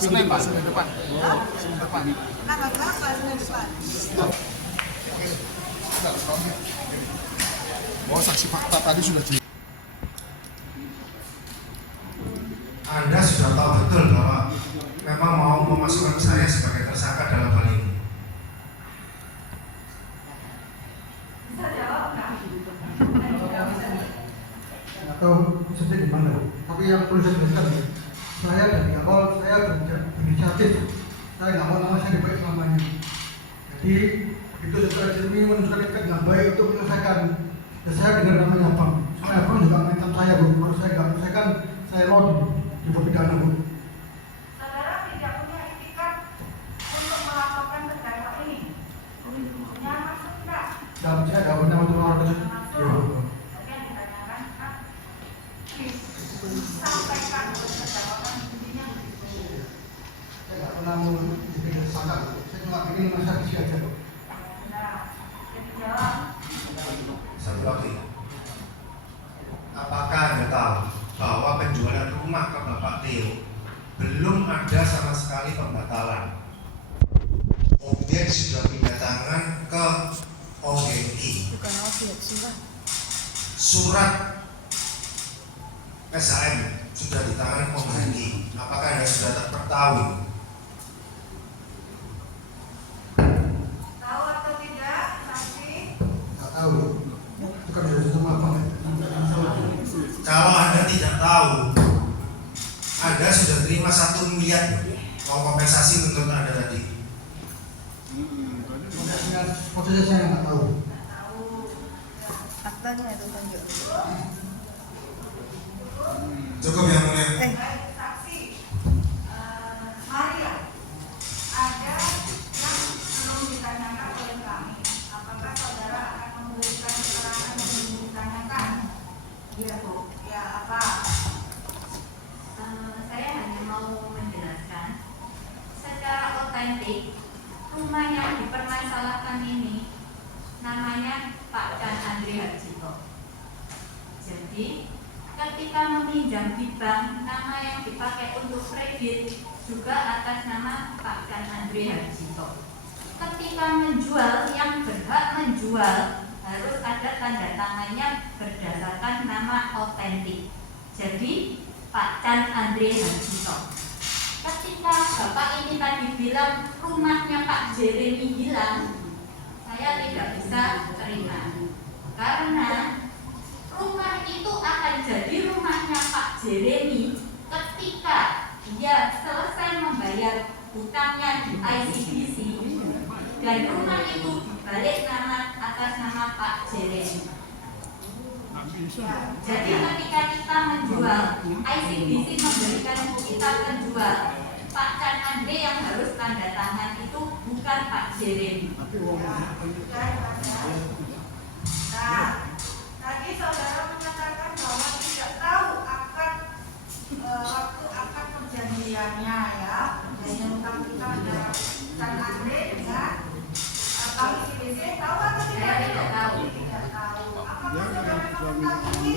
Senin Pak, Senin depan. Senin depan. Tanggal berapa Senin depan? Oh, saksi fakta tadi sudah di. Anda sudah tahu betul bahwa memang mau memasukkan saya sebagai tersangka dalam hal ini. Bisa jawab nggak? Atau seperti gimana? Tapi yang perlu saya jelaskan, saya dari awal saya berinisiatif, saya nggak mau nama saya dipakai selamanya. Jadi itu setelah Jeremy menunjukkan dekat dengan baik untuk menyelesaikan. Dan saya dengar namanya Bang. Soalnya Bang juga mengancam saya, Bu. Kalau saya nggak menyelesaikan, saya mau di pidana, Bu. Saudara tidak punya etikat untuk melaporkan terdakwa ini. Punya maksud nggak? Dan saya nggak punya untuk orang tersebut. Ya, Bu. Tapi yang ditanyakan kan disampaikan oleh terdakwa kan intinya begitu. Saya nggak pernah mau dibikin tersangka, Bu. Saya cuma ingin masyarakat isi aja, Bu. Nah, jadi jawab. Satu lagi, apakah Anda tahu bahwa penjualan rumah ke Bapak Theo belum ada sama sekali pembatalan? Objek sudah pindah tangan ke OGI. Bukan objek sih, Pak. Surat SHM sudah di tangan OGI. Apakah Anda sudah tertahu? Tahu atau tidak, saksi? Nggak tahu, Bu. Itu kan sudah sama Bang. Kalau Anda tidak tahu, Anda sudah terima 1 miliar uang kompensasi untuk Anda tadi. Maksudnya saya nggak tahu. Aktanya itu tunjuk. Cukup yang mulia. Baik, saksi. Maria, ada yang belum ditanyakan oleh kami. Apakah saudara akan memberikan keterangan yang belum ditanyakan? Iya, Bu. Ya, apa? Saya hanya mau menjelaskan secara otentik rumah yang dipermasalahkan ini namanya Pak Chan Andre Harjito. Jadi ketika meminjam di bank, nama yang dipakai untuk kredit juga atas nama Pak Chan Andre Harjito. Ketika menjual, yang berhak menjual harus ada tanda tangannya berdasarkan nama otentik. Jadi Pak Chan Andre Harjito. Ketika Bapak ini tadi bilang rumahnya Pak Jeremy hilang, saya tidak bisa terima. Karena rumah itu akan jadi rumahnya Pak Jeremy ketika dia selesai membayar hutangnya di ICBC dan rumah itu dibalik nama atas nama Pak Jeremy. Jadi ketika kita menjual, ICBC memberikan kita penjual, Pak Chan Andre yang harus tanda tangan itu bukan Pak Jeremy. Nah, tadi saudara menyatakan bahwa tidak tahu akad waktu akad perjanjiannya ya, hanya utang kita ada Chan Andre dengan Bank ICBC. Tahu atau tidak? Saya tidak tahu. Tidak tahu. Apakah saudara mengetahui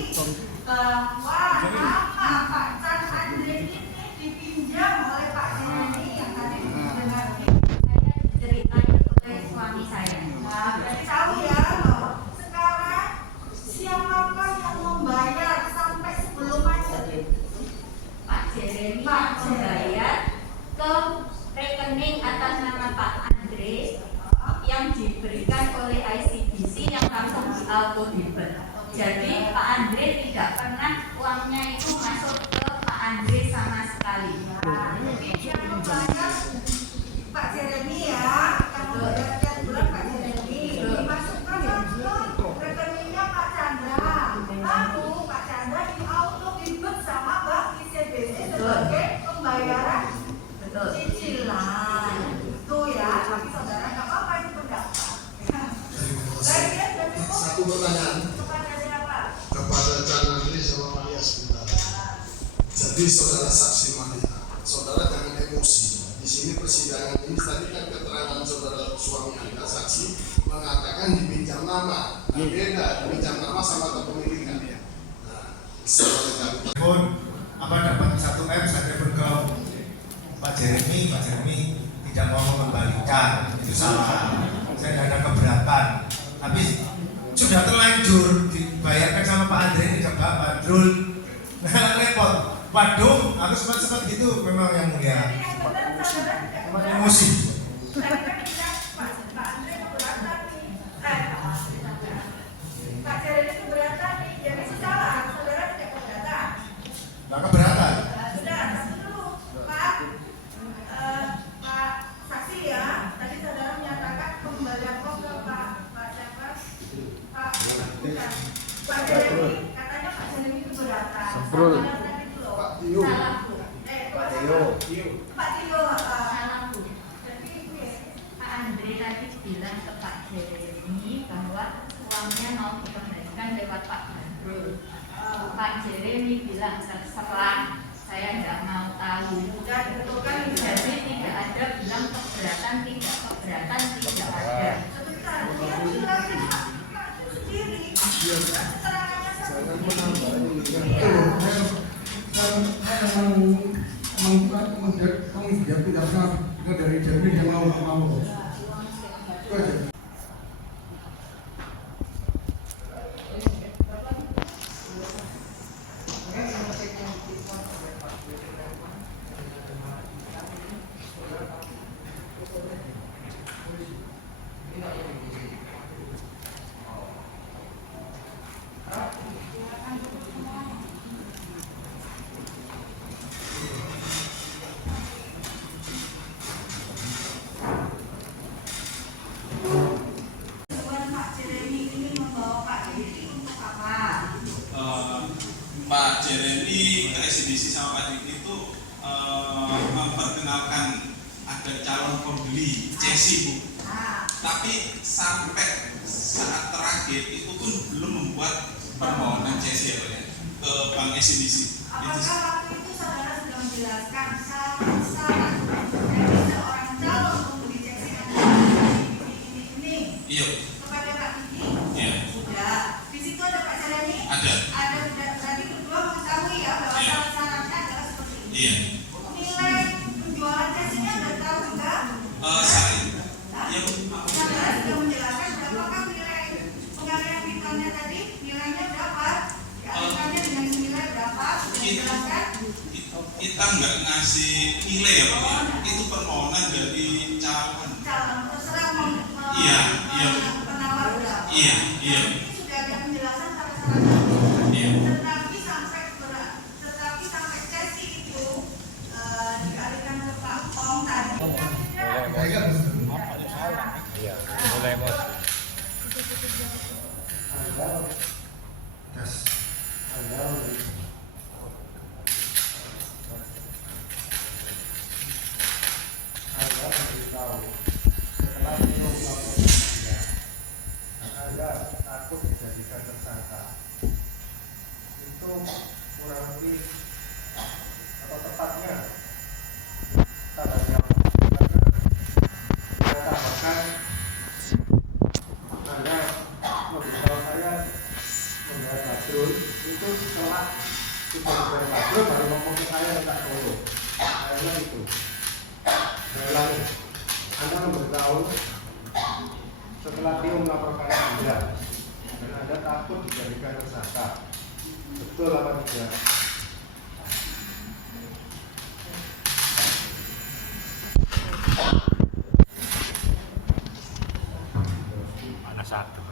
bahwa nama Pak Chan Andre ini dipinjam oleh Pak Jeremy yang tadi didengar? Saya diceritain oleh suami saya. Nah, berarti tahu ya loh. Sekarang siapakah yang membayar sampai sebelum macet? Pak Jeremy yang membayar ke rekening atas nama Pak Andre yang diberikan oleh ICBC yang langsung di auto debit. Jadi Pak Andre tidak pernah uangnya itu masuk ke Pak Andre sama sekali. Nah, jadi yang membayar Pak Jeremy ya, yang membayar tiap bulan Pak Jeremy dimasukkan ke rekeningnya Pak Chandra. Lalu Pak Chandra di auto debit sama Bank ICBC sebagai pembayaran Betul. cicilan. Itu ya, tapi saudara nggak apa-apa itu pendapat. Baik ya, sudah cukup. Satu pertanyaan Kepada siapa? kepada Chan Andre sama Maria sebentar. Jadi saudara saksi Maria, saudara jangan emosi. Di sini persidangan ini tadi kan keterangan saudara suami Anda saksi mengatakan dipinjam nama. Beda dipinjam nama sama kepemilikan. Nah, Telepon, apa dapat 1 M saya telepon ke Pak Jeremy tidak mau mengembalikan, itu salah. Saya tidak ada keberatan. Tapi sudah terlanjur dibayarkan sama Pak Andre, tidak Pak Badrul. Nah, repot. Waduh, aku sempat gitu memang yang mulia. Yang benar saudara tidak keberatan. Emosi. Tadi kan kita Pak Andre keberatan nih. Pak Jeremy keberatan nih. Jadi salah. Saudara tidak keberatan. Nggak keberatan. Sudah, satu dulu. Pak saksi ya. Tadi saudara menyatakan pengembalian kos ke Pak siapa? Bukan. Pak Jeremy katanya Pak Jeremy keberatan. Semprul. Pak Tio. Salah Bu. Pak Tio. Salah Bu. Jadi Pak Andre tadi bilang ke Pak Jeremy bahwa uangnya mau dikembalikan lewat Pak Badrul. Pak Jeremy bilang terserah, saya nggak mau tahu. Sudah ditentukan ini. Jadi tidak ada bilang keberatan, tidak ada. Sebentar, dia bilang Pak itu sendiri. Keterangannya sendiri. Saya memang tidak pernah dengar dari Jeremy yang mau. Itu aja. Tujuan Pak Jeremy ini membawa Pak Didi untuk apa? Pak Jeremy ke SDC sama Pak Didi itu memperkenalkan ada calon pembeli Chelsea Bu. Nah, Tapi sampai saat terakhir itu pun belum membuat permohonan Chelsea ya Pak ya, ke Bank SDC. apakah waktu itu saudara sudah menjelaskan syarat-syarat dari seorang calon pembeli Chelsea ini Iya, kepada Pak Didi? iya, Sudah. Di situ ada Pak Jeremy? ada. Ada. Tadi berdua mengetahui ya bahwa Iya. syarat-syaratnya adalah seperti ini. Iya. Nilai penjualan Chelsea-nya sudah tahu enggak? Saat Hah? iya Bu. Saudara sudah menjelaskan berapakah nilai pengalihan kitanya tadi? Nilainya berapa? Dialihkannya dengan nilai berapa? Sudah dijelaskan? Kita nggak ngasih nilai ya Pak ya. Itu permohonan dari calon. Calon terserah Iya. penawar berapa? Iya. Ini sudah ada penjelasan syarat-syaratnya. Iya. Tetapi sampai Chelsea itu dialihkan ke Pak Ong tadi. Tes. Anda memberitahu setelah beliau melakukan dia, Anda takut dijadikan tersangka. Itu kurang lebih atau tepatnya tanggalnya saya tambahkan Anda memberitahu saya membayar Badrul itu setelah sudah membayar Badrul baru ngomong ke saya minta tolong. Saya bilang itu. Saya ulangi, Anda memberitahu setelah dia melaporkan Anda dan Anda takut dijadikan tersangka. Betul apa tidak? Mana satu?